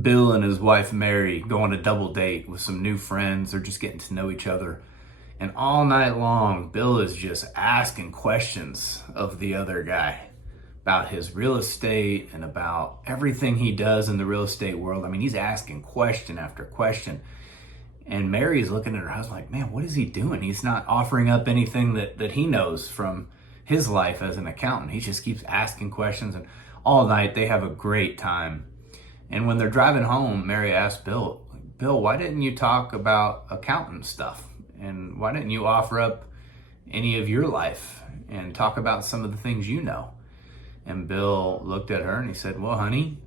Bill and his wife Mary go on a double date with some new friends. They're just getting to know each other. And all night long, Bill is just asking questions of the other guy about his real estate and about everything he does in the real estate world. I mean, he's asking question after question. And Mary's looking at her husband like, man, what is he doing? He's not offering up anything that he knows from his life as an accountant. He just keeps asking questions, and all night they have a great time. And when they're driving home, Mary asks Bill, why didn't you talk about accountant stuff? And why didn't you offer up any of your life and talk about some of the things you know? And Bill looked at her and he said, well, honey,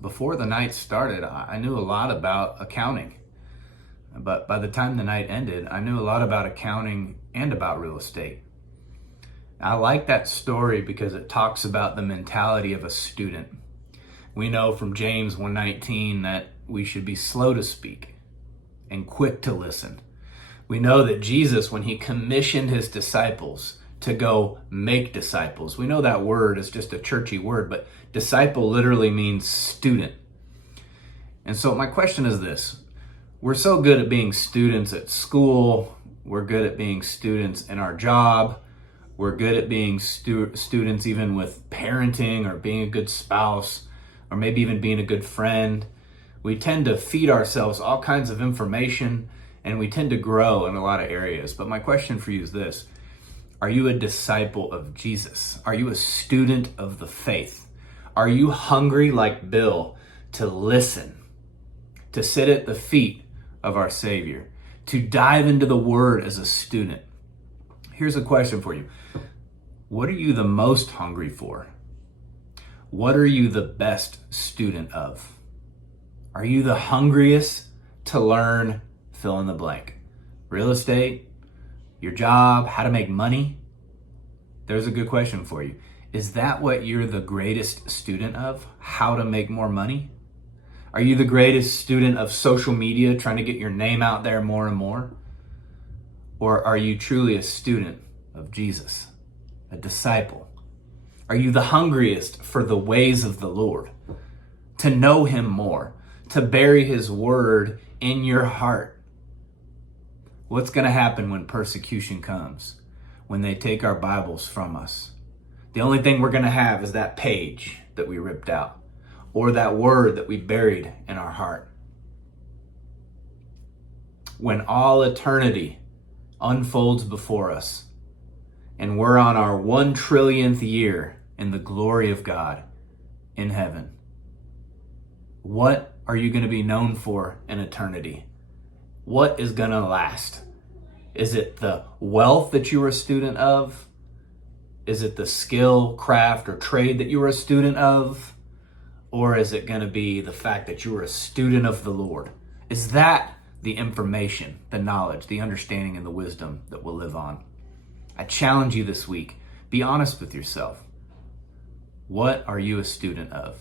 before the night started, I knew a lot about accounting. But by the time the night ended, I knew a lot about accounting and about real estate. I like that story because it talks about the mentality of a student. We know from James 1:19 that we should be slow to speak and quick to listen. We know that Jesus, when he commissioned his disciples to go make disciples, we know that word is just a churchy word, but disciple literally means student. And so my question is this: we're so good at being students at school. We're good at being students in our job. We're good at being students even with parenting or being a good spouse or maybe even being a good friend. We tend to feed ourselves all kinds of information and we tend to grow in a lot of areas. But my question for you is this: are you a disciple of Jesus? Are you a student of the faith? Are you hungry like Bill to listen, to sit at the feet of our Savior, to dive into the Word as a student? Here's a question for you. What are you the most hungry for? What are you the best student of? Are you the hungriest to learn fill in the blank? Real estate, your job, how to make money? There's a good question for you. Is that what you're the greatest student of? How to make more money? Are you the greatest student of social media, trying to get your name out there more and more? Or are you truly a student of Jesus, a disciple? Are you the hungriest for the ways of the Lord, to know him more, to bury his word in your heart? What's going to happen when persecution comes, when they take our Bibles from us? The only thing we're going to have is that page that we ripped out, or that word that we buried in our heart. When all eternity unfolds before us and we're on our 1 trillionth year in the glory of God in heaven, what are you going to be known for in eternity? What is going to last? Is it the wealth that you were a student of? Is it the skill, craft, or trade that you were a student of? Or is it going to be the fact that you were a student of the Lord? Is that the information, the knowledge, the understanding, and the wisdom that we'll live on? I challenge you this week. Be honest with yourself. What are you a student of?